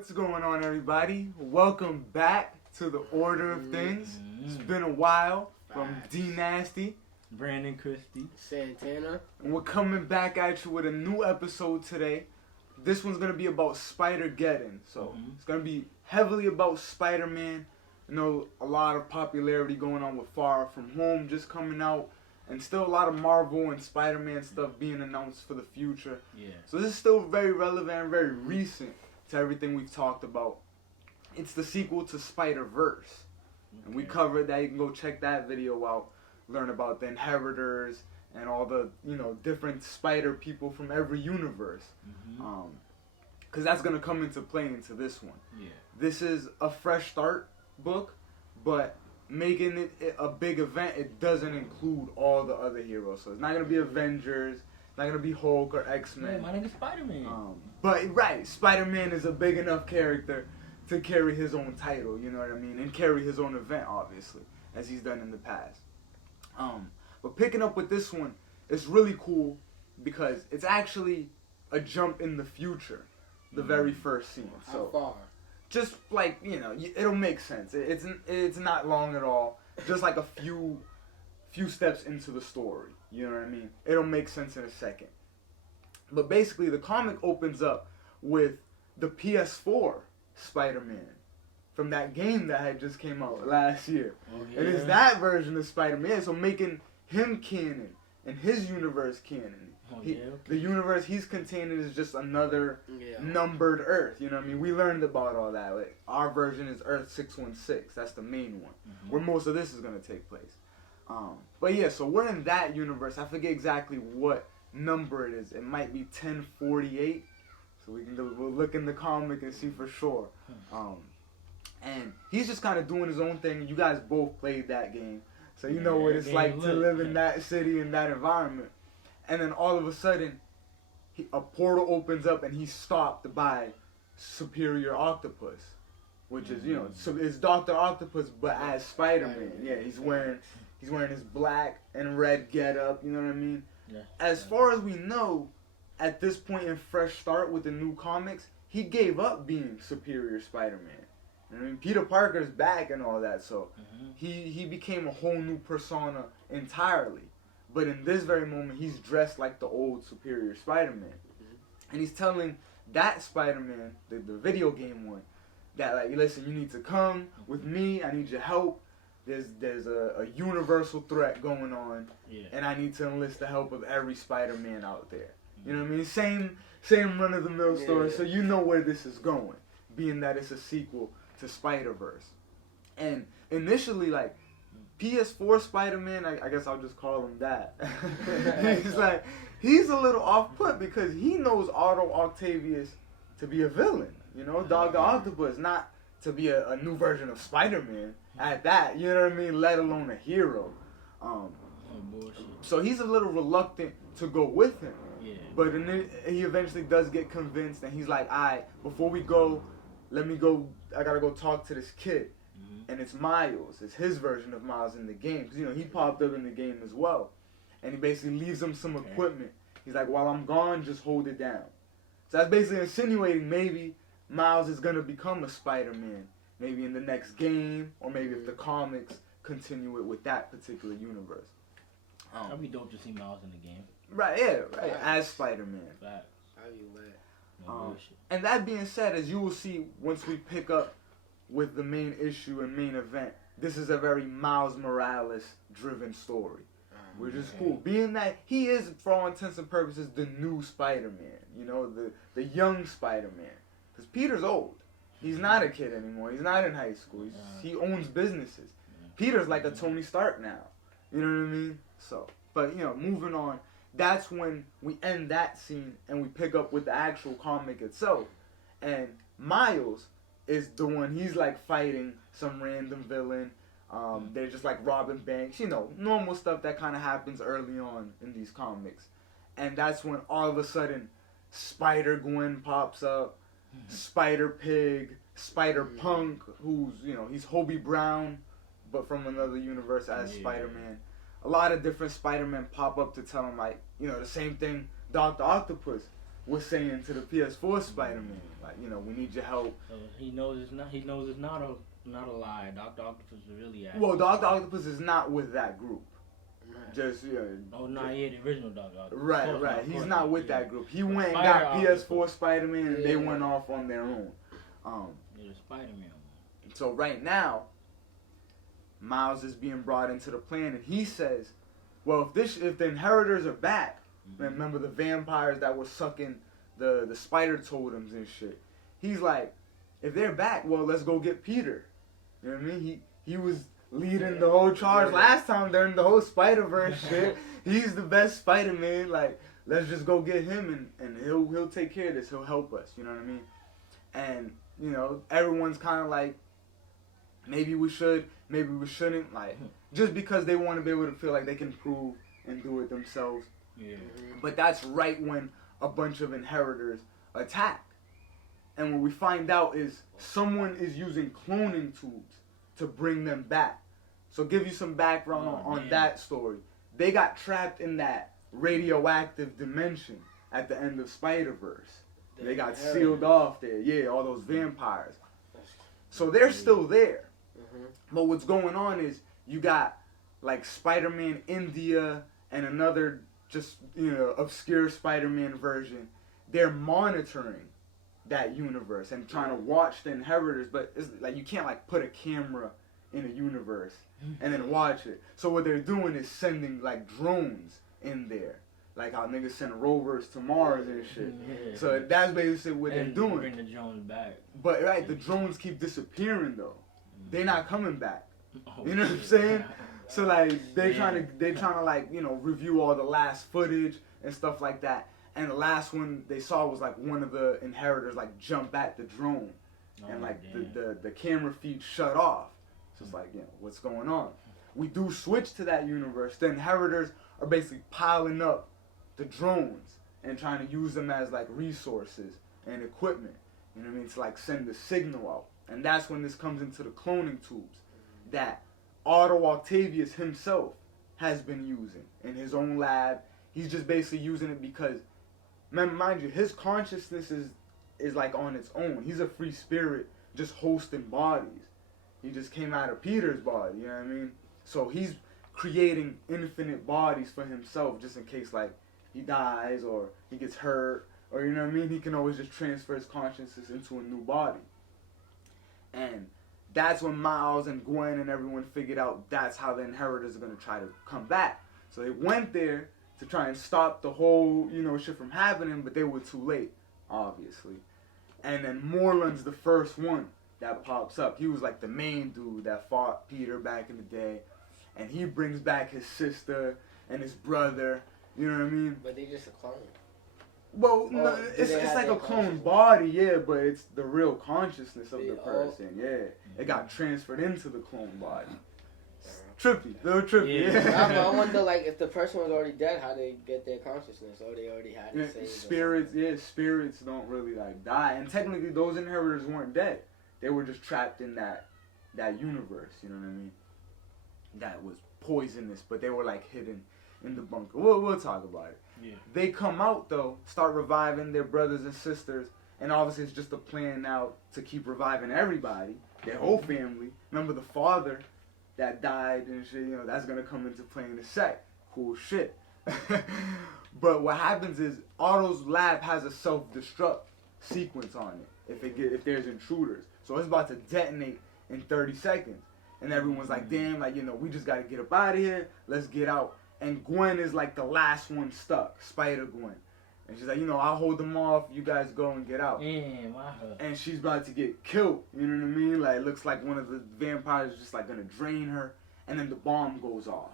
What's going on, everybody? Welcome back to the Order of Things. It's been a while from D Nasty, Brandon Christie, Santana, and we're coming back at you with a new episode today. This one's gonna be about Geddon, so it's gonna be heavily about Spider-Man. You know, a lot of popularity going on with Far From Home just coming out, and still a lot of Marvel and Spider-Man stuff being announced for the future. Yeah. So this is still very relevant and very recent to everything we've talked about. It's the sequel to Spider-Verse. And we covered that. You can go check that video out, learn about the inheritors and all the, different spider people from every universe. Because that's going to come into play into this one. Yeah. This is a fresh start book, but making it a big event, it doesn't include all the other heroes. So it's not going to be Avengers, it's not going to be Hulk or X-Men. Yeah, my nigga Spider-Man. But, right, Spider-Man is a big enough character to carry his own title, you know what I mean? And carry his own event, obviously, as he's done in the past. But picking up with this one, it's really cool because it's actually a jump in the future, the very first scene. How far? Just like, it'll make sense. It's not long at all. Just like a few steps into the story, you know what I mean? It'll make sense in a second. But basically, the comic opens up with the PS4 Spider-Man from that game that had just came out last year. Oh, yeah. And it's that version of Spider-Man, so making him canon and his universe canon. The universe he's contained is just another numbered Earth, you know what I mean? We learned about all that. Like, our version is Earth 616, that's the main one, where most of this is going to take place. But yeah, so we're in that universe. I forget exactly what number it is. It might be 1048. So we'll look in the comic and see for sure. And he's just kind of doing his own thing. You guys both played that game, so you know what it's like to live in that city and that environment. And then all of a sudden, a portal opens up and he's stopped by Superior Octopus, which is so it's Dr. Octopus but as Spider-Man. Yeah, he's wearing his black and red getup. You know what I mean? Yeah. As far as we know, at this point in Fresh Start with the new comics, he gave up being Superior Spider-Man. I mean, Peter Parker's back and all that, so he became a whole new persona entirely. But in this very moment, he's dressed like the old Superior Spider-Man. And he's telling that Spider-Man, the video game one, that, like, listen, you need to come with me, I need your help. There's a universal threat going on, and I need to enlist the help of every Spider-Man out there. You know what I mean? Same run-of-the-mill story, so you know where this is going, being that it's a sequel to Spider-Verse. And initially, like, PS4 Spider-Man, I guess I'll just call him that. he's a little off-put because he knows Otto Octavius to be a villain, Dr. Octopus, not to be a new version of Spider-Man at that, you know what I mean, let alone a hero. So he's a little reluctant to go with him. Yeah. But he eventually does get convinced, and he's like, alright, before we go, let me go, I gotta go talk to this kid. And it's Miles. It's his version of Miles in the game. Because, he popped up in the game as well. And he basically leaves him some equipment. He's like, while I'm gone, just hold it down. So that's basically insinuating maybe Miles is going to become a Spider-Man. Maybe in the next game. Or maybe if the comics continue it with that particular universe. That'd be dope to see Miles in the game. Right, yeah, right. As Spider-Man. That. I'd be lit. And that being said, as you will see once we pick up with the main issue and main event, this is a very Miles Morales driven story, which is cool. Being that he is, for all intents and purposes, the new Spider-Man, the young Spider-Man. Because Peter's old. He's not a kid anymore. He's not in high school. He owns businesses. Peter's like a Tony Stark now. You know what I mean? So, but, moving on, that's when we end that scene and we pick up with the actual comic itself. And Miles is the one, he's like fighting some random villain. They're just like robbing banks, normal stuff that kind of happens early on in these comics. And that's when all of a sudden Spider-Gwen pops up, Spider-Pig, Spider-Punk, who's, he's Hobie Brown, but from another universe as Spider-Man. A lot of different Spider-Men pop up to tell him, like, the same thing Dr. Octopus was saying to the PS4 Spider-Man, like, you know, we need your help. So he knows it's not. He knows it's not a lie. Dr. Octopus is really acting. Well, Dr. Octopus is not with that group. Just Oh, not yet. The original Doc Ock. Right. He's not with that group. He went and got PS4 Spider-Man, and they went off on their own. The Spider-Man. So right now, Miles is being brought into the plan, and he says, "Well, if the inheritors are back, remember the vampires that were sucking the spider totems and shit. He's like, if they're back, well, let's go get Peter. You know what I mean? He was leading the whole charge last time during the whole Spider-Verse shit. He's the best Spider-Man. Like, let's just go get him, and he'll take care of this. He'll help us. You know what I mean? And you know, everyone's kind of like, maybe we should, maybe we shouldn't. Like, just because they want to be able to feel like they can prove and do it themselves. Yeah. But that's right when a bunch of inheritors attack. And what we find out is someone is using cloning tubes to bring them back. So give you some background on that story. They got trapped in that radioactive dimension at the end of Spider-Verse. They got sealed off there. Yeah, all those vampires. So they're still there. But what's going on is you got like Spider-Man India and another just, you know, obscure Spider-Man version. They're monitoring that universe and trying to watch the inheritors, but it's like you can't like put a camera in a universe and then watch it. So what they're doing is sending like drones in there, like how niggas send rovers to Mars and shit. Yeah. So that's basically what they're And doing. bring the drones back. But right, the drones keep disappearing though. They're not coming back. Oh, You know what I'm saying? So like they're trying to like, you know, review all the last footage and stuff like that. And the last one they saw was like one of the inheritors like jump at the drone, and like the camera feed shut off. So it's like, you know, what's going on? We do switch to that universe. The inheritors are basically piling up the drones and trying to use them as like resources and equipment. You know what I mean? To like send the signal out. And that's when this comes into the cloning tubes that Otto Octavius himself has been using in his own lab. He's just basically using it because, mind you, his consciousness is like on its own. He's a free spirit just hosting bodies. He just came out of Peter's body, you know what I mean? So he's creating infinite bodies for himself just in case like he dies or he gets hurt or, you know what I mean? He can always just transfer his consciousness into a new body. And that's when Miles and Gwen and everyone figured out that's how the inheritors are going to try to come back. So they went there to try and stop the whole, you know, shit from happening, but they were too late, obviously. And then Moreland's the first one that pops up. He was like the main dude that fought Peter back in the day. And he brings back his sister and his brother, you know what I mean? But they just a clone. Well, no, it's like a clone body, yeah, but it's the real consciousness of the person, yeah. It got transferred into the clone body. Trippy, little trippy. Yeah. I wonder, like, if the person was already dead, how they get their consciousness, or they already had it saved. Spirits don't really like die, and technically those inheritors weren't dead. They were just trapped in that universe. You know what I mean? That was poisonous, but they were like hidden in the bunker. We'll talk about it. Yeah. They come out though, start reviving their brothers and sisters, and obviously it's just a plan now to keep reviving everybody, their whole family. Remember the father that died and shit, you know, that's gonna come into play in a sec. Cool shit. But what happens is Otto's lab has a self-destruct sequence on it if there's intruders. So it's about to detonate in 30 seconds. And everyone's like, damn, like, you know, we just gotta get up out of here. Let's get out. And Gwen is like the last one stuck, Spider-Gwen. And she's like, you know, I'll hold them off. You guys go and get out. Damn, why her? And she's about to get killed. You know what I mean? Like, it looks like one of the vampires is just like gonna drain her. And then the bomb goes off.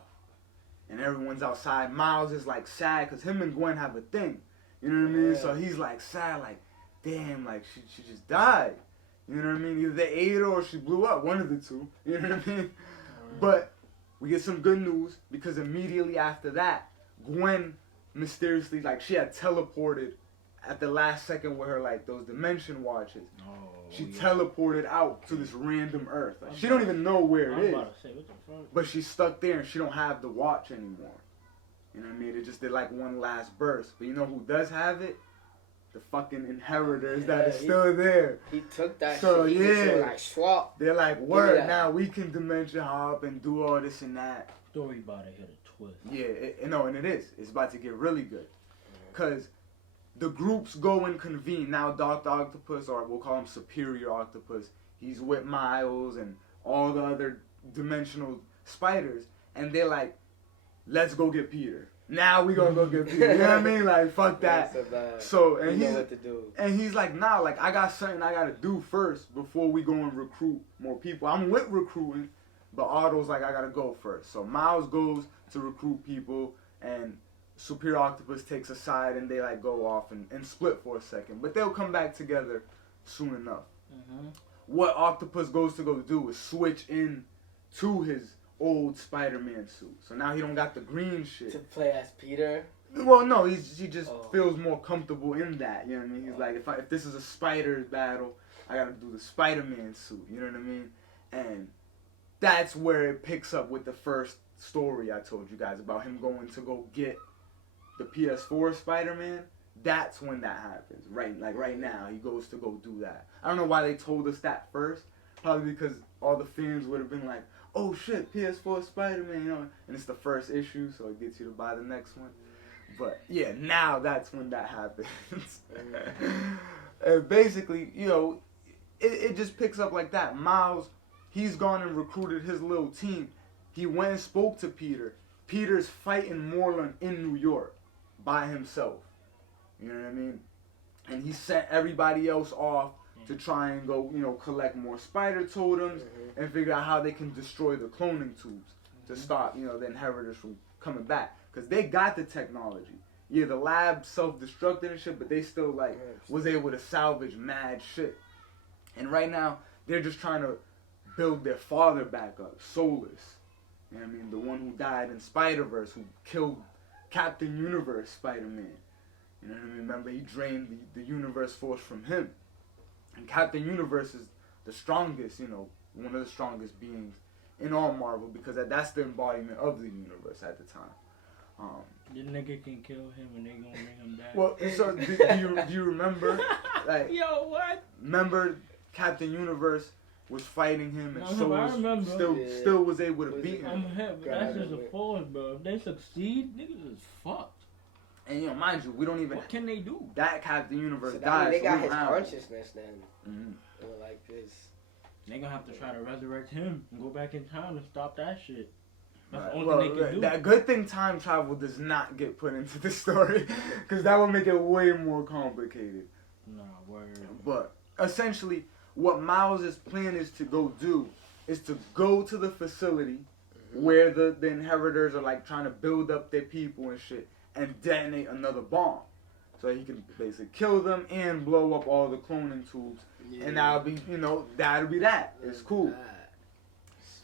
And everyone's outside. Miles is like sad because him and Gwen have a thing. You know what I mean? So he's like sad, like, damn, like she just died. You know what I mean? Either they ate her or she blew up. One of the two. You know what I mean? But we get some good news because immediately after that, Gwen mysteriously, like, she had teleported at the last second with her, like, those dimension watches. She teleported out to this random Earth. Like, she don't even know where it is. About to say, what the fuck? But she's stuck there and she don't have the watch anymore. You know what I mean? It just did like one last burst. But you know who does have it? the fucking inheritors that are still there. He took that so, shit. Yeah. So, like, swap. They're like, word, now we can dimension hop and do all this and that. Story about to hit a twist. Yeah, no, and it is. It's about to get really good. Because the groups go and convene. Now Dr. Octopus, or we'll call him Superior Octopus, he's with Miles and all the other dimensional spiders. And they're like, let's go get Peter. Now we gonna go get Peter. You know what I mean? Like, fuck that. So, and you know what to do. And he's like, nah, like, I got something I gotta do first before we go and recruit more people. I'm with recruiting, but Otto's like, I gotta go first. So Miles goes to recruit people, and Superior Octopus takes a side, and they like go off and split for a second. But they'll come back together soon enough. Mm-hmm. What Octopus goes to go do is switch in to his old Spider-Man suit. So now he don't got the green shit. To play as Peter? Well, no, he just feels more comfortable in that. You know what I mean? He's like, if this is a spider battle, I gotta do the Spider-Man suit. You know what I mean? And that's where it picks up with the first story I told you guys about him going to go get the PS4 Spider-Man. That's when that happens. Right now, he goes to go do that. I don't know why they told us that first. Probably because all the fans would have been like, oh shit, PS4 Spider-Man, you know, and it's the first issue, so it gets you to buy the next one. But yeah, now that's when that happens. And basically, you know, it just picks up like that. Miles, he's gone and recruited his little team. He went and spoke to Peter. Peter's fighting Moreland in New York by himself. You know what I mean? And he sent everybody else off to try and go, you know, collect more spider totems and figure out how they can destroy the cloning tubes to stop, you know, the inheritors from coming back. Because they got the technology. Yeah, the lab self-destructed and shit, but they still, like, was able to salvage mad shit. And right now, they're just trying to build their father back up, Solus. You know what I mean? The one who died in Spider-Verse, who killed Captain Universe Spider-Man. You know what I mean? Remember, he drained the universe force from him. And Captain Universe is the strongest, you know, one of the strongest beings in all Marvel, because that's the embodiment of the universe at the time. The nigga can kill him and they gonna bring him back. Well, so do you remember? Like, yo, what? Remember Captain Universe was fighting him, and so still was able to beat him. That's just a force, bro. If they succeed, niggas is fucked. And you know, mind you, we don't even. What can they do? That Captain Universe so died. They got his consciousness then. Mm-hmm. You know, like this. They gonna have to try to resurrect him and go back in time and stop that shit. That's Right. the only thing they can do. That good thing time travel does not get put into the story, because that would make it way more complicated. Nah, word. But essentially, what Miles' plan is to go do is to go to the facility where the inheritors are like trying to build up their people and shit, and detonate another bomb. So he can basically kill them and blow up all the cloning tubes. Yeah. And that'll be, you know, that'll be that. It's cool.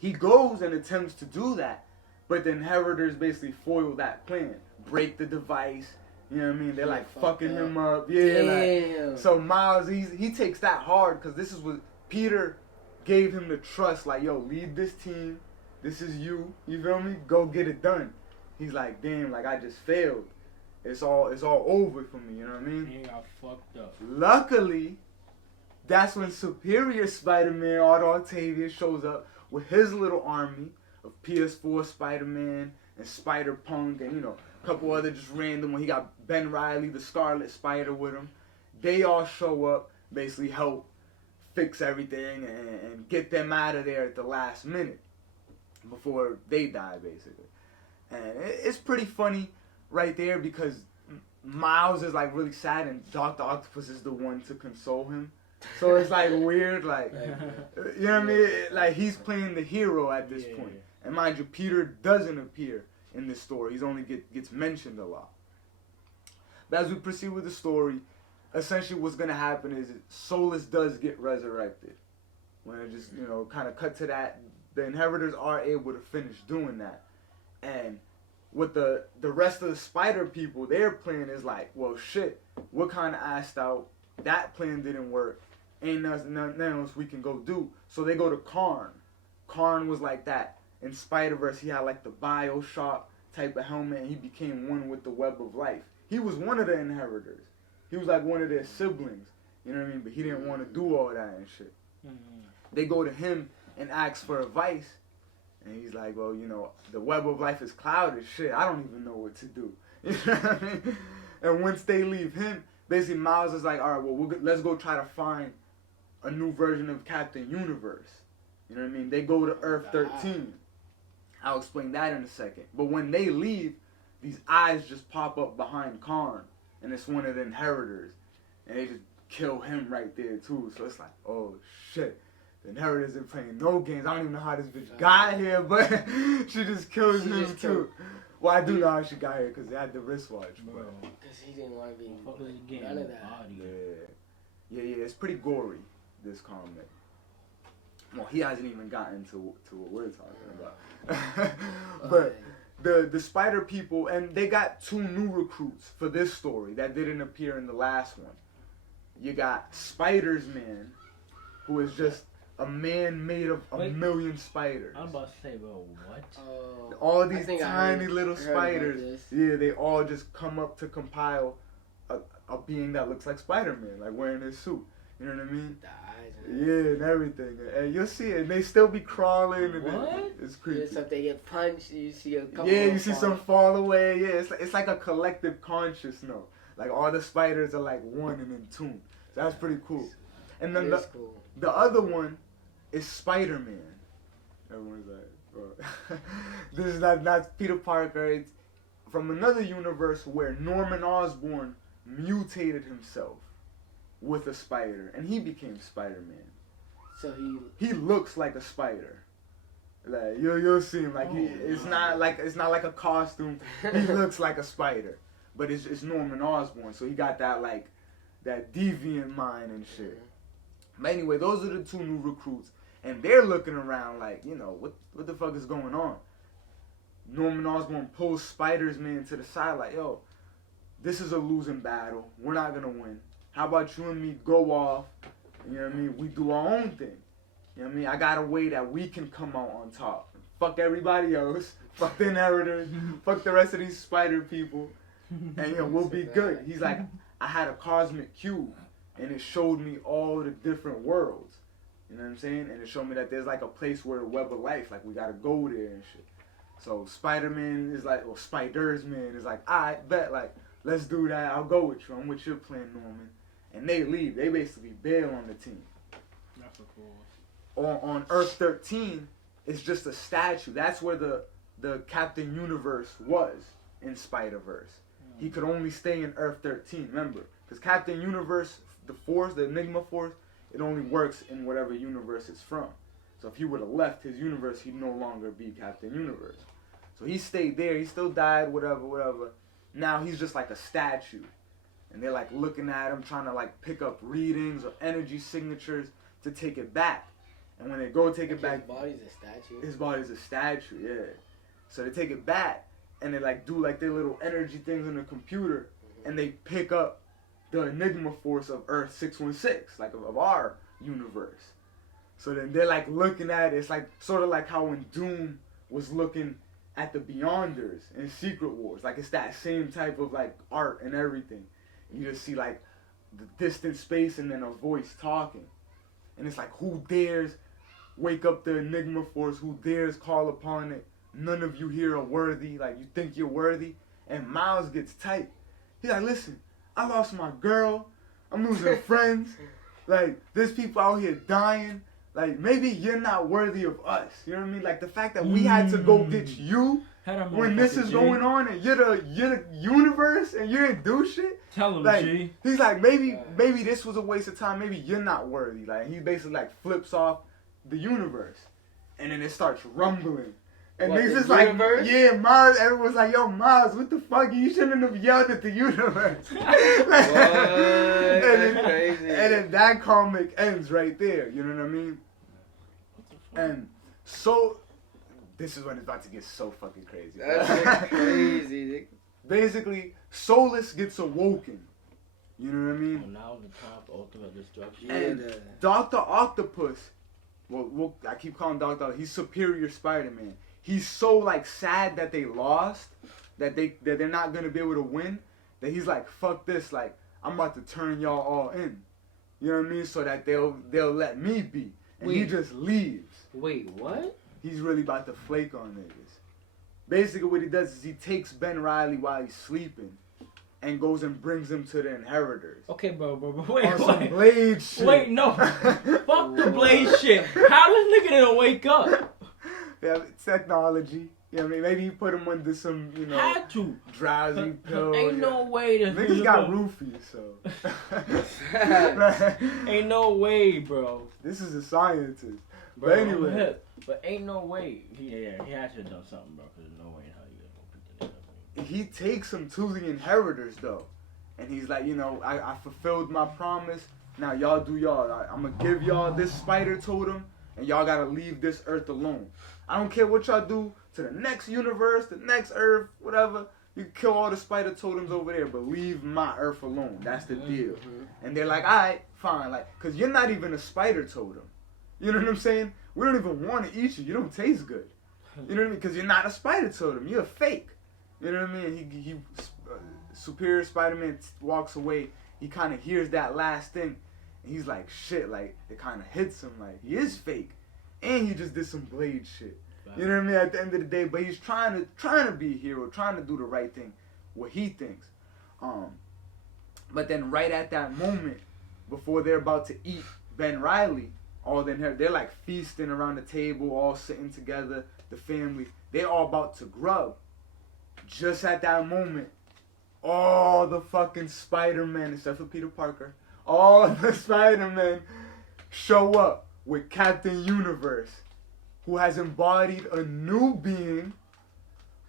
He goes and attempts to do that, but the inheritors basically foil that plan. Break the device. You know what I mean? They're like fucking him up. Yeah. Like, so Miles, he takes that hard, because this is what Peter gave him the trust. Like, yo, lead this team. This is you. You feel me? Go get it done. He's like, damn, like I just failed. It's all over for me, you know what I mean? He got fucked up. Luckily, that's when Superior Spider-Man, Otto Octavius, shows up with his little army of PS4 Spider-Man and Spider-Punk and, you know, a couple other just random, when he got Ben Reilly, the Scarlet Spider, with him. They all show up, basically help fix everything and get them out of there at the last minute before they die, basically. And it's pretty funny right there, because Miles is like really sad and Dr. Octopus is the one to console him. So it's like weird, like, you know what I mean? Like, he's playing the hero at this point. And mind you, Peter doesn't appear in this story. He's only gets mentioned a lot. But as we proceed with the story, essentially what's going to happen is Solus does get resurrected. When it just, you know, kind of cut to that, the inheritors are able to finish doing that. And with the rest of the spider people, their plan is like, well, shit, we're kind of assed out. That plan didn't work. Ain't nothing else we can go do. So they go to Karn. Karn was like that. In Spider-Verse, he had like the Bioshock type of helmet, and he became one with the web of life. He was one of the inheritors. He was like one of their siblings. You know what I mean? But he didn't want to do all that and shit. They go to him and ask for advice. And he's like, well, you know, the web of life is clouded. Shit, I don't even know what to do. You know what I mean? And once they leave him, basically Miles is like, all right, well, let's go try to find a new version of Captain Universe. You know what I mean? They go to Earth 13. I'll explain that in a second. But when they leave, these eyes just pop up behind Karn. And it's one of the inheritors. And they just kill him right there, too. So it's like, oh, shit. The inheritors ain't playing no games. I don't even know how this bitch got here, but she just kills him too. Well, I do know how she got here because they had the wristwatch. Because he didn't want to be none of that. Yeah, it's pretty gory, this comic. Well, he hasn't even gotten to what we're talking about. But the Spider people, and they got 2 new recruits for this story that didn't appear in the last one. You got Spider's Man, who is just a man made of a million spiders. I'm about to say, bro, what? All these tiny little spiders. Yeah, they all just come up to compile a being that looks like Spider-Man, like wearing his suit. You know what I mean? The eyes. Yeah, and everything. And you'll see it. And they still be crawling. And it's creepy. Yeah, so if they get punched, you see a couple. Yeah, you see some fall away. Yeah, it's like a collective consciousness. Like all the spiders are like one and in tune. So that's pretty cool. And then the other one is Spider-Man. Everyone's like, bro. This is not Peter Parker. It's from another universe where Norman Osborn mutated himself with a spider, and he became Spider-Man. So he looks like a spider. Like you'll see him like it's not like a costume. He looks like a spider, but it's Norman Osborn, so he got that deviant mind and shit. But anyway, those are the 2 new recruits, and they're looking around like, you know, what the fuck is going on? Norman Osborn pulls Spider's Man to the side like, yo, this is a losing battle. We're not gonna win. How about you and me go off? You know what I mean? We do our own thing. You know what I mean? I got a way that we can come out on top. Fuck everybody else. Fuck the inheritors. Fuck the rest of these spider people. And, you know, we'll be good. He's like, I had a cosmic cube, and it showed me all the different worlds. You know what I'm saying? And it showed me that there's like a place where the web of life, like we gotta go there and shit. So Spider-Man is like, or Spider's Man is like, I bet, like, let's do that. I'll go with you. I'm with your plan, Norman. And they leave. They basically bail on the team. That's so cool. On Earth 13, it's just a statue. That's where the Captain Universe was in Spider-Verse. He could only stay in Earth 13, remember? Because Captain Universe, the Force, the Enigma Force, it only works in whatever universe it's from. So if he would have left his universe, he'd no longer be Captain Universe. So he stayed there. He still died, whatever. Now he's just like a statue. And they're like looking at him, trying to like pick up readings or energy signatures to take it back. And when they go take it back, his body's a statue. His body's a statue, yeah. So they take it back and they like do like their little energy things in the computer, and they pick up the Enigma Force of Earth 616, like of our universe. So then they're like looking at it. It's like sort of like how when Doom was looking at the Beyonders in Secret Wars. Like it's that same type of like art and everything. You just see like the distant space and then a voice talking. And it's like, who dares wake up the Enigma Force? Who dares call upon it? None of you here are worthy. Like, you think you're worthy? And Miles gets tight. He's like, listen, I lost my girl. I'm losing friends. Like, there's people out here dying. Like, maybe you're not worthy of us. You know what I mean? Like, the fact that we had to go get you when this is going on, and you're the universe, and you didn't do shit. Tell him, like, G. He's like, maybe this was a waste of time. Maybe you're not worthy. Like, he basically like flips off the universe, and then it starts rumbling. And niggas just like, yeah, Miles. Everyone's like, yo, Miles, what the fuck? You shouldn't have yelled at the universe. Like, and then that comic ends right there. You know what I mean? And so, this is when it's about to get so fucking crazy. That's crazy. Basically, Solus gets awoken. You know what I mean? Oh, now the time for ultimate destruction. And Dr. Octopus, well, I keep calling Dr. Octopus, he's Superior Spider-Man. He's so like sad that they lost, that they're not gonna be able to win, that he's like, fuck this, like I'm about to turn y'all all in. You know what I mean? So that they'll let me be. And he just leaves. Wait, what? He's really about to flake on niggas. Basically what he does is he takes Ben Reilly while he's sleeping and goes and brings him to the inheritors. Okay, bro, wait, on some Blade shit. Wait, no. Fuck the Blade shit. How this nigga didn't wake up? Yeah, technology. You know what I mean? Maybe he put him under some, you know, Had to. drowsy pill. Ain't no way this niggas got roofies, so. Ain't no way, bro. This is a scientist. Bro, but anyway. But ain't no way. He had to have done something, bro. Cause there's no way in hell you gonna pick the nigga up. He takes him to the inheritors, though. And he's like, you know, I fulfilled my promise. Now y'all do y'all. I'm going to give y'all this spider totem. And y'all got to leave this earth alone. I don't care what y'all do to the next universe, the next earth, whatever. You can kill all the spider totems over there, but leave my earth alone. That's the deal. And they're like, all right, fine. Like, because you're not even a spider totem. You know what I'm saying? We don't even want to eat you. You don't taste good. You know what I mean? Because you're not a spider totem. You're a fake. You know what I mean? He Superior Spider-Man walks away. He kind of hears that last thing. And he's like, shit. Like, it kind of hits him. Like, he is fake. And he just did some Blade shit. You know what I mean? At the end of the day. But he's trying to be a hero. Trying to do the right thing. What he thinks. But then right at that moment, before they're about to eat Ben Reilly, they're like feasting around the table, all sitting together, the family. They're all about to grub. Just at that moment, all the fucking Spider-Men, except for Peter Parker, all the Spider-Men show up with Captain Universe, who has embodied a new being,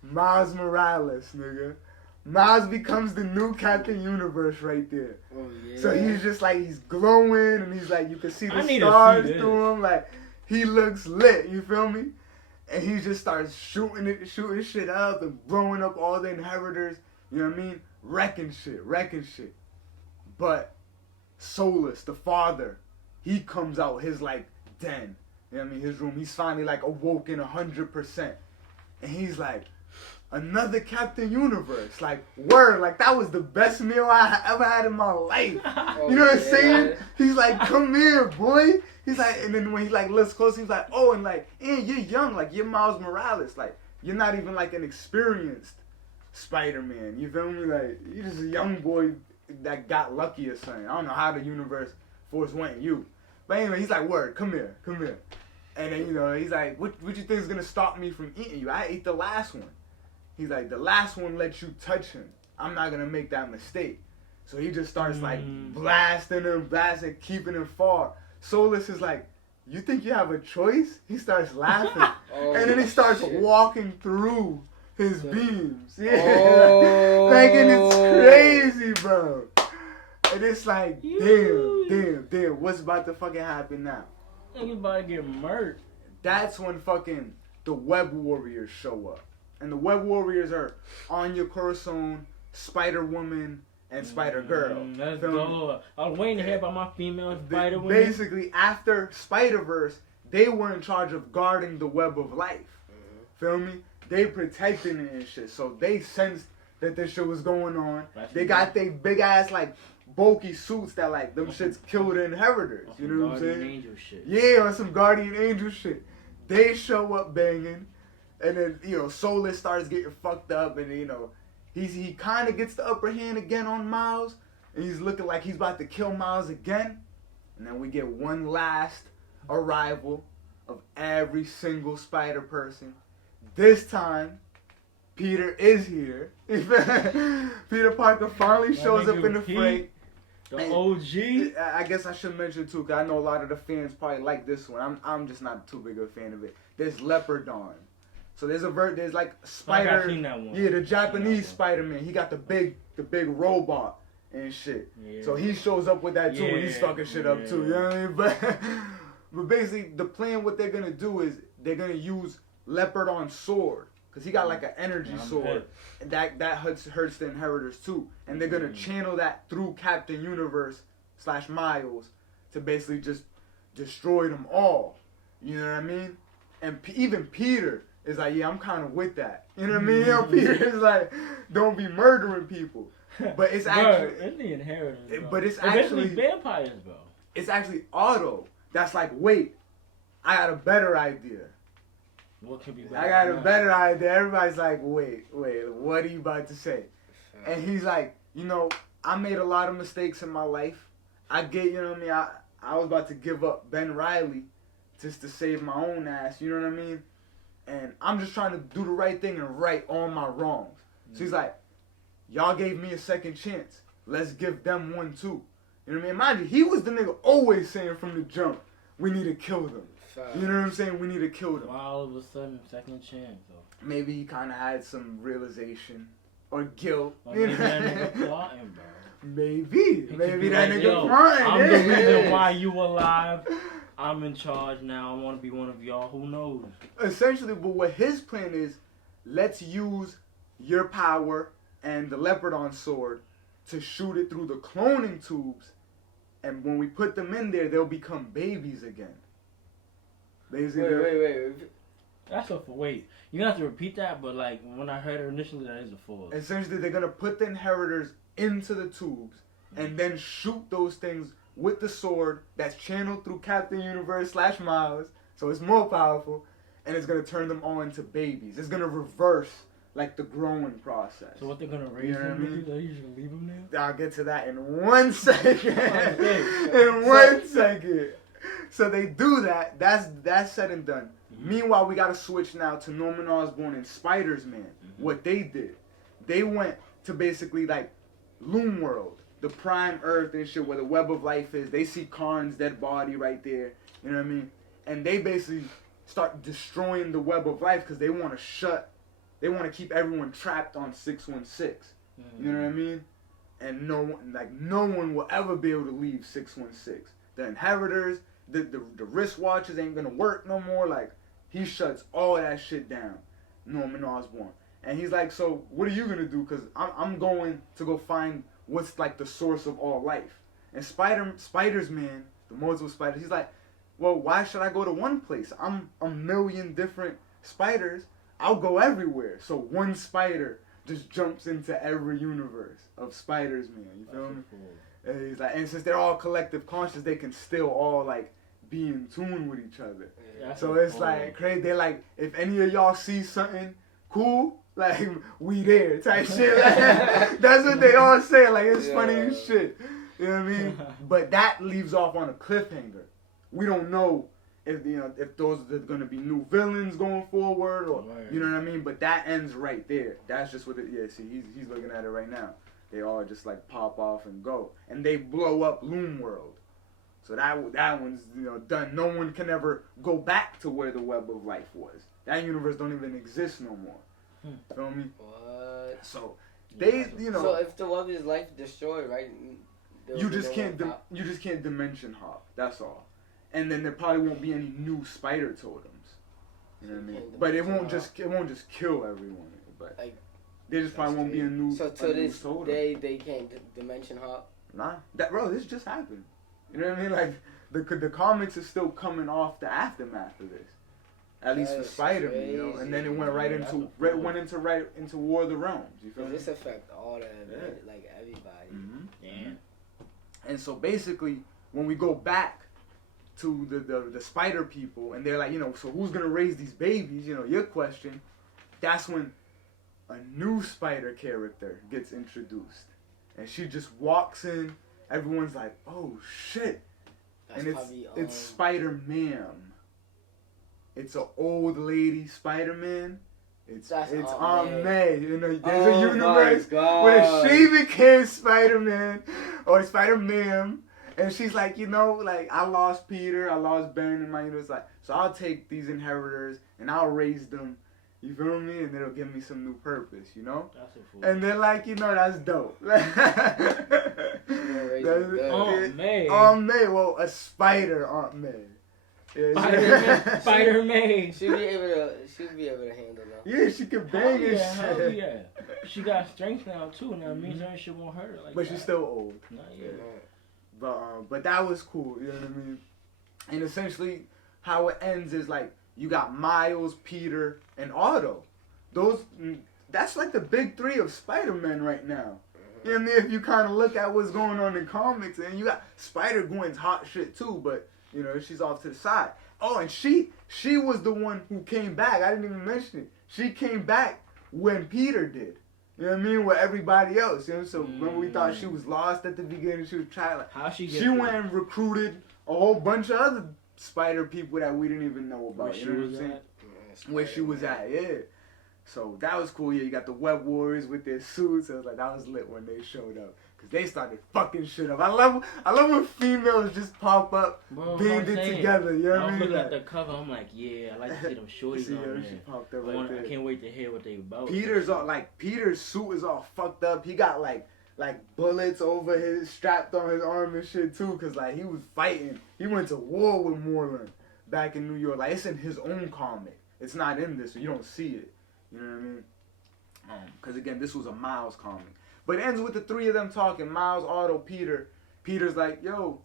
Miles Morales, nigga. Miles becomes the new Captain Universe right there. Oh, yeah. So he's just like, he's glowing, and he's like, you can see the stars through him. Like, he looks lit, you feel me? And he just starts shooting shit up and blowing up all the inheritors. You know what I mean? Wrecking shit. But Solus, the father, he comes out his, like, den. You know what I mean? His room. He's finally, like, awoken 100%. And he's like, another Captain Universe. Like, word. Like, that was the best meal I ever had in my life. Oh, you know what I'm saying? He's like, come here, boy. He's like, and then when he, like, looks close, he's like, oh, and, like, you're young. Like, you're Miles Morales. Like, you're not even, like, an experienced Spider-Man. You feel me? Like, you're just a young boy that got lucky or something. I don't know how the universe force went you. But anyway, he's like, word, come here. And then, you know, he's like, what you think is going to stop me from eating you? I ate the last one. He's like, the last one let you touch him. I'm not going to make that mistake. So he just starts, like, blasting, keeping him far. Solus is like, you think you have a choice? He starts laughing. And then he starts walking through his beams. Yeah. Like, and it's crazy, bro. And it's like, damn, what's about to fucking happen now? He's about to get murked. That's when fucking the Web Warriors show up. And the Web Warriors are Anya Corazon, Spider-Woman, and Spider-Girl. Let's go. I was waiting to hear about my female Spider-Woman. Basically, after Spider-Verse, they were in charge of guarding the Web of Life. Feel me? They protecting it and shit. So they sensed that this shit was going on. They got they big-ass, like, bulky suits that, like, them shits kill the inheritors. You know what I'm saying? Angel shit. Yeah, on some Guardian Angel shit. They show up banging. And then, you know, Solus starts getting fucked up. And, you know, he kind of gets the upper hand again on Miles. And he's looking like he's about to kill Miles again. And then we get one last arrival of every single spider person. This time, Peter is here. Peter Parker finally shows up in the fray. The OG. I guess I should mention too, because I know a lot of the fans probably like this one. I'm just not too big of a fan of it. There's Leopardon. So there's like Spider. I've seen that one. Yeah, the Japanese Spider-Man. He got the big robot and shit. Yeah. So he shows up with that too, and he's fucking shit up too. You know what I mean? But basically, the plan, what they're gonna do is they're gonna use Leopardon's sword. Because he got like an energy sword. And that hurts the inheritors too. And they're going to channel that through Captain Universe / Miles to basically just destroy them all. You know what I mean? And even Peter is like, yeah, I'm kind of with that. You know what I mean? Peter is like, don't be murdering people. But it's Bro, actually, it's the inheritors. Bro. but it's basically actually vampires, bro. It's actually Otto. That's like, wait, I got a better idea. What could be better? I got a better idea. Everybody's like, wait, what are you about to say? And he's like, I made a lot of mistakes in my life. I get, you know what I mean? I was about to give up Ben Riley just to save my own ass, you know what I mean? And I'm just trying to do the right thing and right all my wrongs. So he's like, y'all gave me a second chance. Let's give them one too. You know what I mean? Mind you, he was the nigga always saying from the jump, we need to kill them. You know what I'm saying? We need to kill them. Why all of a sudden, second chance, though? Maybe he kind of had some realization or guilt. Or maybe that nigga plotting, bro. Maybe that like, nigga plotting. I'm the reason why you alive. I'm in charge now. I want to be one of y'all. Who knows? Essentially, but what his plan is, let's use your power and the Leopardon sword to shoot it through the cloning tubes, and when we put them in there, they'll become babies again. Wait. That's a wait. You gonna have to repeat that, but like when I heard it initially, that is a fool. Essentially, they're gonna put the inheritors into the tubes and then shoot those things with the sword that's channeled through Captain Universe / Miles, so it's more powerful, and it's gonna turn them all into babies. It's gonna reverse like the growing process. So what they're gonna raise them? Are you just gonna leave them there? I'll get to that in 1 second. In 1 second. So they do that. That's said and done. Mm-hmm. Meanwhile, we gotta switch now to Norman Osborn and Spider's Man. Mm-hmm. What they did, they went to basically like Loom World, the prime Earth and shit, where the web of life is. They see Karn's dead body right there. You know what I mean? And they basically start destroying the web of life because they want to keep everyone trapped on 616. Mm-hmm. You know what I mean? And no one will ever be able to leave 616. The inheritors, the wristwatches ain't gonna work no more. Like, he shuts all that shit down, Norman Osborn. And he's like, so what are you gonna do? Because I'm going to go find what's like the source of all life. And Spider's Man, the multiple spiders, he's like, well, why should I go to one place? I'm a million different spiders. I'll go everywhere. So one spider just jumps into every universe of Spider's Man. You feel me? Cool. And he's like, and since they're all collective conscious, they can still all like be in tune with each other. Yeah, so it's like crazy. They're like, if any of y'all see something cool, like we there type shit. Like, that's what they all say. Like, it's funny as shit. You know what I mean? But that leaves off on a cliffhanger. We don't know if those are gonna be new villains going forward, or you know what I mean. But that ends right there. That's just what it. Yeah, see, he's looking at it right now. They all just like pop off and go, and they blow up Loom World. So that one's done. No one can ever go back to where the web of life was. That universe don't even exist no more. Feel me? What? So they So if the web is life destroyed, right? You just can't dimension hop. That's all. And then there probably won't be any new spider totems. You know what I mean? But it won't just kill everyone. But like, there just probably won't be a new. So to this day, they can't dimension hop. Nah, this just happened. You know what I mean? Like the comics is still coming off the aftermath of this. At least for Spider-Man, and then it went right into War of the Realms. You feel me? This affect all like everybody. Mm-hmm. Yeah. And so basically, when we go back to the spider people, and they're like, so who's gonna raise these babies? Your question. That's when a new spider character gets introduced, and she just walks in. Everyone's like, oh shit, and it's Spider-Man. It's an old lady Spider-Man. It's Aunt May. There's a universe where she became Spider-Man or Spider-Man. And she's like, I lost Peter, I lost Ben in my universe. Like, so I'll take these inheritors and I'll raise them. You feel me? And it'll give me some new purpose, That's a fool. And they're like, that's dope. Aunt May. Aunt May. Well, a spider Aunt May. Yeah, Spider-Man. She'll be able to handle that. Yeah, she can bang and shit. Yeah. She got strength now too. Now it means that shit won't hurt her like but she's still old. Not yet. But that was cool. You know what I mean? And essentially, how it ends is like you got Miles, Peter, and Otto. That's like the big three of Spider-Man right now. You know what I mean? If you kind of look at what's going on in comics, and you got Spider-Gwen's hot shit too, but you know she's off to the side. Oh, and she was the one who came back. I didn't even mention it. She came back when Peter did. You know what I mean? With everybody else. You know, so when we thought she was lost at the beginning, she was trying. Like, how she went and recruited a whole bunch of other spider people that we didn't even know about. Where you know what I'm saying? Where she was at, yeah. So that was cool. Yeah, you got the Web Warriors with their suits. I was like, that was lit when they showed up. Cause they started fucking shit up. I love when females just pop up, banded together. You know what I mean? I'm looking at the cover. I'm like, yeah, I like to see them shorties on there. She popped up right there. I can't wait to hear what they about. Peter's suit is all fucked up. He got like bullets over his strapped on his arm and shit too. Cause like he was fighting. He went to war with Moreland back in New York. Like it's in his own comic. It's not in this, so you don't see it. You know what I mean? Because again, this was a Miles comic. But it ends with the three of them talking. Miles, Otto, Peter. Peter's like, yo,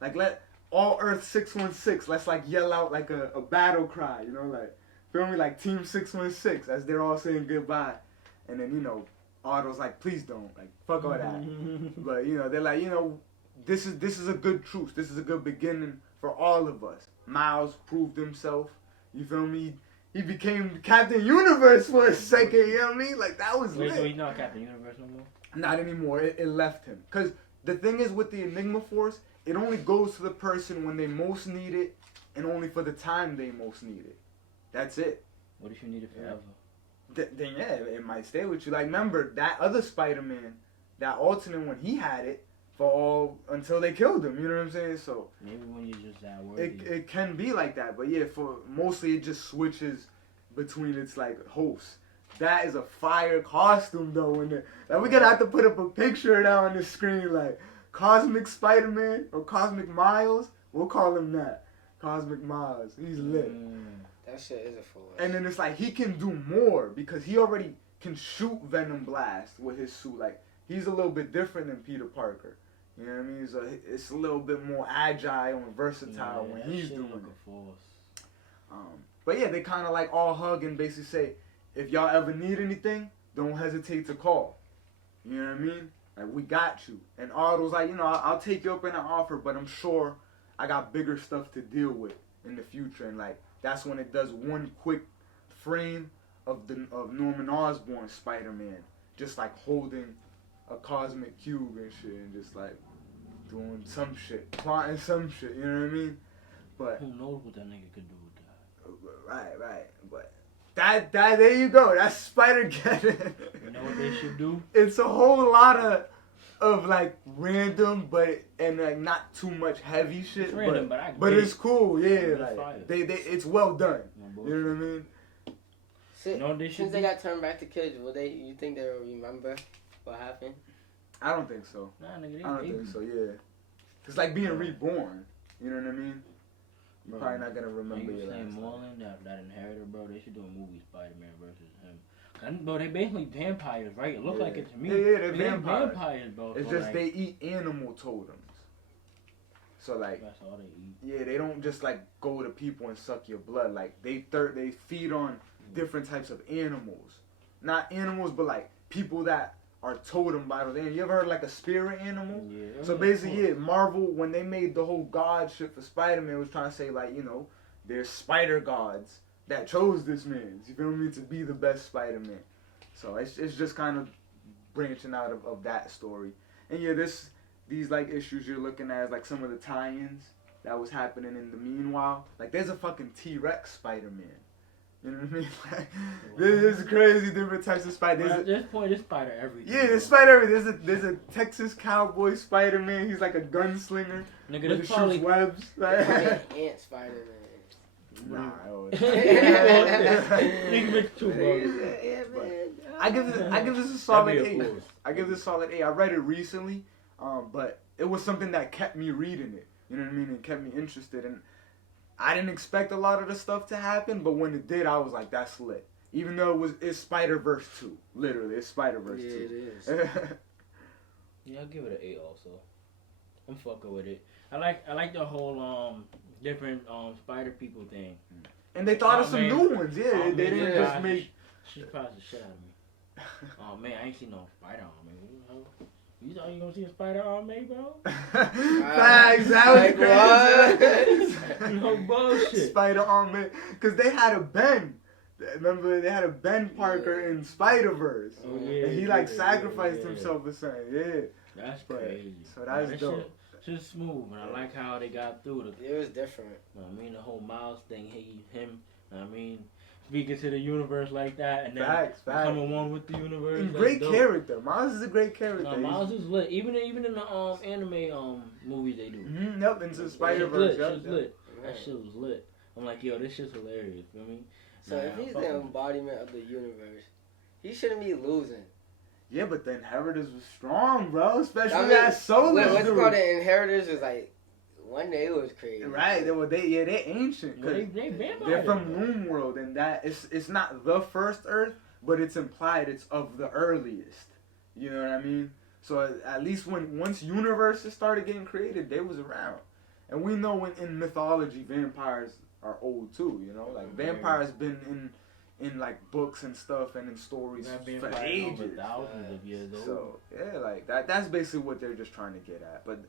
like let all Earth 616. Let's like yell out like a battle cry. You know, like feel me, like Team 616 as they're all saying goodbye. And then you know, Otto's like, please don't, like fuck all that. But you know, they're like, you know, this is a good truce. This is a good beginning for all of us. Miles proved himself. You feel me? He became Captain Universe for a second, you know what I mean? Like, that was lit. So he's not Captain Universe no more? Not anymore. It left him. Because the thing is with the Enigma Force, it only goes to the person when they most need it and only for the time they most need it. That's it. What if you need it forever? Then, yeah, it might stay with you. Like, remember, that other Spider-Man, that alternate one, he had it until they killed him, you know what I'm saying? So maybe when you're just that worthy. It can be like that, but yeah, for mostly it just switches between its like hosts. That is a fire costume though. Like we're gonna have to put up a picture of that on the screen, like Cosmic Spider-Man or Cosmic Miles. We'll call him that. Cosmic Miles. He's lit. That shit is a force. And then it's like he can do more because he already can shoot Venom Blast with his suit. Like he's a little bit different than Peter Parker. You know what I mean? So it's a little bit more agile and versatile when he's doing it. But yeah, they kind of like all hug and basically say, if y'all ever need anything, don't hesitate to call. You know what I mean? Like, we got you. And Otto's like, you know, I'll take you up in an offer, but I'm sure I got bigger stuff to deal with in the future. And like, that's when it does one quick frame of Norman Osborn Spider-Man, just like holding a cosmic cube and shit, and just like doing some shit, plotting some shit, you know what I mean? But who knows what that nigga could do with that? Right. But that there you go. That's Spider-Geddon. You know what they should do? It's a whole lot of like random, and like not too much heavy shit. It's random, but it's cool. Yeah, like they it's well done. You know what I mean? Since they got turned back to kids, you think they'll remember what happened? I don't think so. Nah, nigga, I don't think so, yeah. It's like being reborn. You know what I mean? You're probably not going to remember your last time. Moreland, that inheritor, bro, they should do a movie Spider-Man versus him. Bro, they basically vampires, right? It looks like it to me. Yeah, they're vampires, bro. It's just like, they eat animal totems. So, like, that's all they eat. Yeah, they don't just, like, go to people and suck your blood. Like, they feed on different types of animals. Not animals, but, like, people that are totem by those animals. You ever heard like a spirit animal? Yeah. So basically, yeah, Marvel, when they made the whole god shit for Spider-Man, was trying to say like, you know, there's spider gods that chose this man, you feel me, to be the best Spider-Man. So it's just kind of branching out of that story. And yeah, these like issues you're looking at is like some of the tie-ins that was happening in the meanwhile. Like there's a fucking T-Rex Spider-Man. You know what I mean? Like, this is crazy, different types of spider. At this point, there's spider everything. Yeah, there's spider everything. There's a Texas cowboy Spider-Man. He's like a gunslinger. Nigga, there's probably shoots webs. Like, ant Spider-Man. Nah, nigga, too bro. I give this a solid 8. I give this a solid 8. I read it recently, but it was something that kept me reading it. You know what I mean? And kept me interested. And I didn't expect a lot of the stuff to happen, but when it did, I was like, that's lit. Even though it's Spider-Verse 2. Literally, it's Spider-Verse 2. Yeah, it is. Yeah, I'll give it an 8 also. I'm fucking with it. I like the whole different spider people thing. And they thought of some new ones, yeah. They didn't just make... She surprised the shit out of me. Oh man, I ain't seen no spider on me. You thought you gonna see a spider all May, bro? Facts, that was crazy. No bullshit. Spider on May, cause they had a Ben. Remember, they had a Ben Parker in Spider-Verse. Oh, yeah, and he like sacrificed himself or something. Yeah. That's crazy. So that's dope. Shit's smooth, and I like how they got through it. It was different. I mean, the whole Miles thing, him. I mean, speaking to the universe like that, and then becoming one with the universe. And great character. Miles is a great character. No, Miles is lit. Even in the anime movies they do. Mm-hmm. Yep, into Spider-Verse. Shit's lit. That shit was lit. I'm like, yo, this shit's hilarious. You know what I mean? So if he's the embodiment of the universe, he shouldn't be losing. Yeah, but the Inheritors was strong, bro. Especially that Solar. What's it called? The Inheritors was like one day it was crazy. Right? They ancient. Well, they vampires. They're from Moon World, and that it's not the first Earth, but it's implied it's of the earliest. You know what I mean? So at least once universes started getting created, they was around, and we know in mythology vampires are old too. You know, like vampires been in like books and stuff and in stories for ages. Thousands of years old. So yeah, like that's basically what they're just trying to get at. But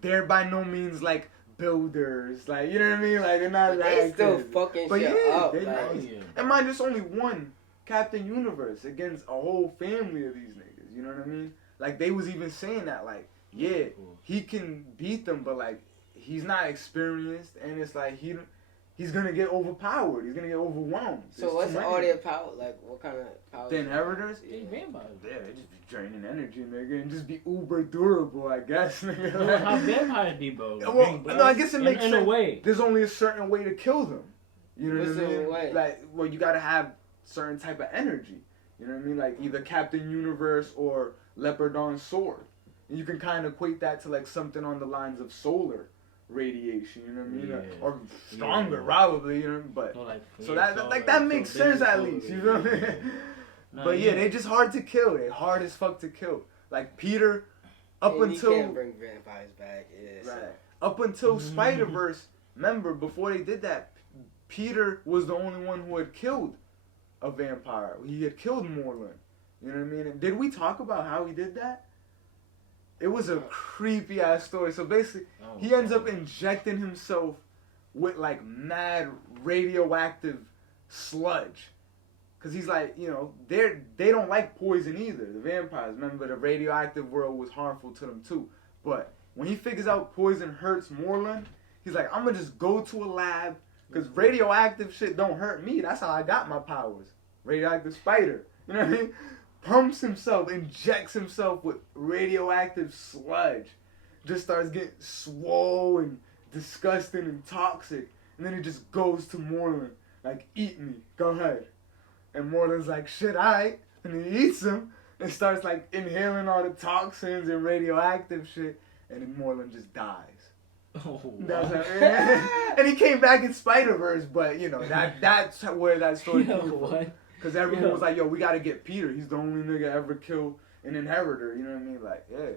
they're by no means like builders, like you know what I mean? Like they're not like they still fucking shit up. They nice. And mind, there's only one Captain Universe against a whole family of these niggas. You know what I mean? Like they was even saying that, like, yeah, he can beat them, but like he's not experienced, and it's like he's gonna get overpowered. He's gonna get overwhelmed. So what's all their power? Like what kind of power? The Inheritors? Yeah, vampires. Yeah, they just be draining energy, nigga, and just be uber durable, I guess, nigga. Well, how vampires be, bro? Well, no, I guess it makes sense. In a way. There's only a certain way to kill them. You know What's what I mean? the way? Like, well, you gotta have certain type of energy. You know what I mean? Like either Captain Universe or Leopardon's sword. And you can kind of equate that to like something on the lines of solar radiation, you know what I mean? Yeah. Or stronger, probably, you know. But so that that makes sense at least, you know what I mean? No, but yeah, they just hard to kill. They hard as fuck to kill. Like Peter, until you can't bring vampires back. Yeah, right. Up until Spider-Verse, remember before they did that, Peter was the only one who had killed a vampire. He had killed Moreland. You know what I mean? And did we talk about how he did that? It was a creepy ass story. So basically, he ends up injecting himself with like mad radioactive sludge. Cause he's like, you know, they don't like poison either. The vampires, remember, the radioactive world was harmful to them too. But when he figures out poison hurts Moreland, he's like, I'm gonna just go to a lab, cause radioactive shit don't hurt me. That's how I got my powers. Radioactive spider. You know what I mean? Pumps himself, injects himself with radioactive sludge. Just starts getting swole and disgusting and toxic. And then he just goes to Moreland, like, eat me, go ahead. And Moreland's like, shit, alright. And he eats him and starts like inhaling all the toxins and radioactive shit. And then Moreland just dies. Oh, and he came back in Spider-Verse, but you know, that's where that story came from. Because everyone was like, yo, we gotta get Peter. He's the only nigga ever killed an inheritor. You know what I mean? Like, yeah.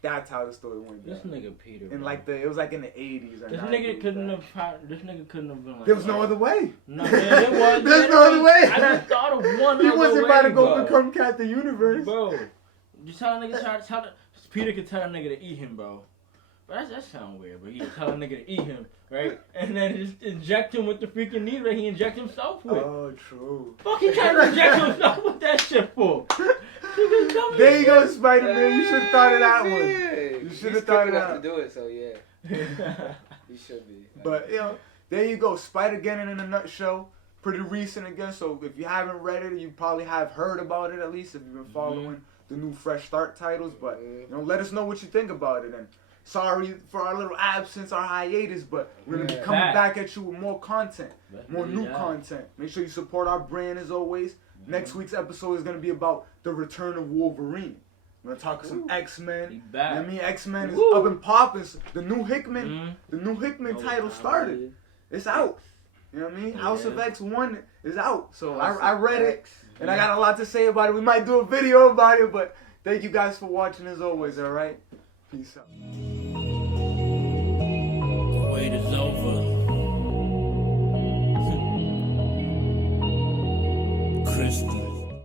That's how the story went down. This nigga Peter. And like it was like in the 80s. Or This 90s, nigga couldn't have been like. There was no other way. No, there was. There's no other way. I just thought of one he other wasn't way, about to go bro. become Captain Universe. Bro, you tell a nigga Peter could tell a nigga to eat him, bro. But that sounds weird, but he could tell a nigga to eat him, right? And then just inject him with the freaking needle that he inject himself with. Oh, true. Fuck, he trying to inject himself with that shit for? There you go, Spider-Man. You should have thought of that one. You should have thought of that. To do it, so yeah. You should be. But, you know, there you go. Spider-Geddon in a nutshell. Pretty recent again, so if you haven't read it, you probably have heard about it at least if you've been following the new Fresh Start titles. But, you know, let us know what you think about it. And sorry for our little absence, our hiatus, but we're going to be coming back at you with more content, more new content. Make sure you support our brand as always. Next week's episode is going to be about the return of Wolverine. We're going to talk some X-Men. I mean, X-Men is up and popping. The new Hickman, title started. It's out. You know what I mean? House of X 1 is out. So I read it, and I got a lot to say about it. We might do a video about it, but thank you guys for watching as always, all right? Peace out. The wait is over. Crystal.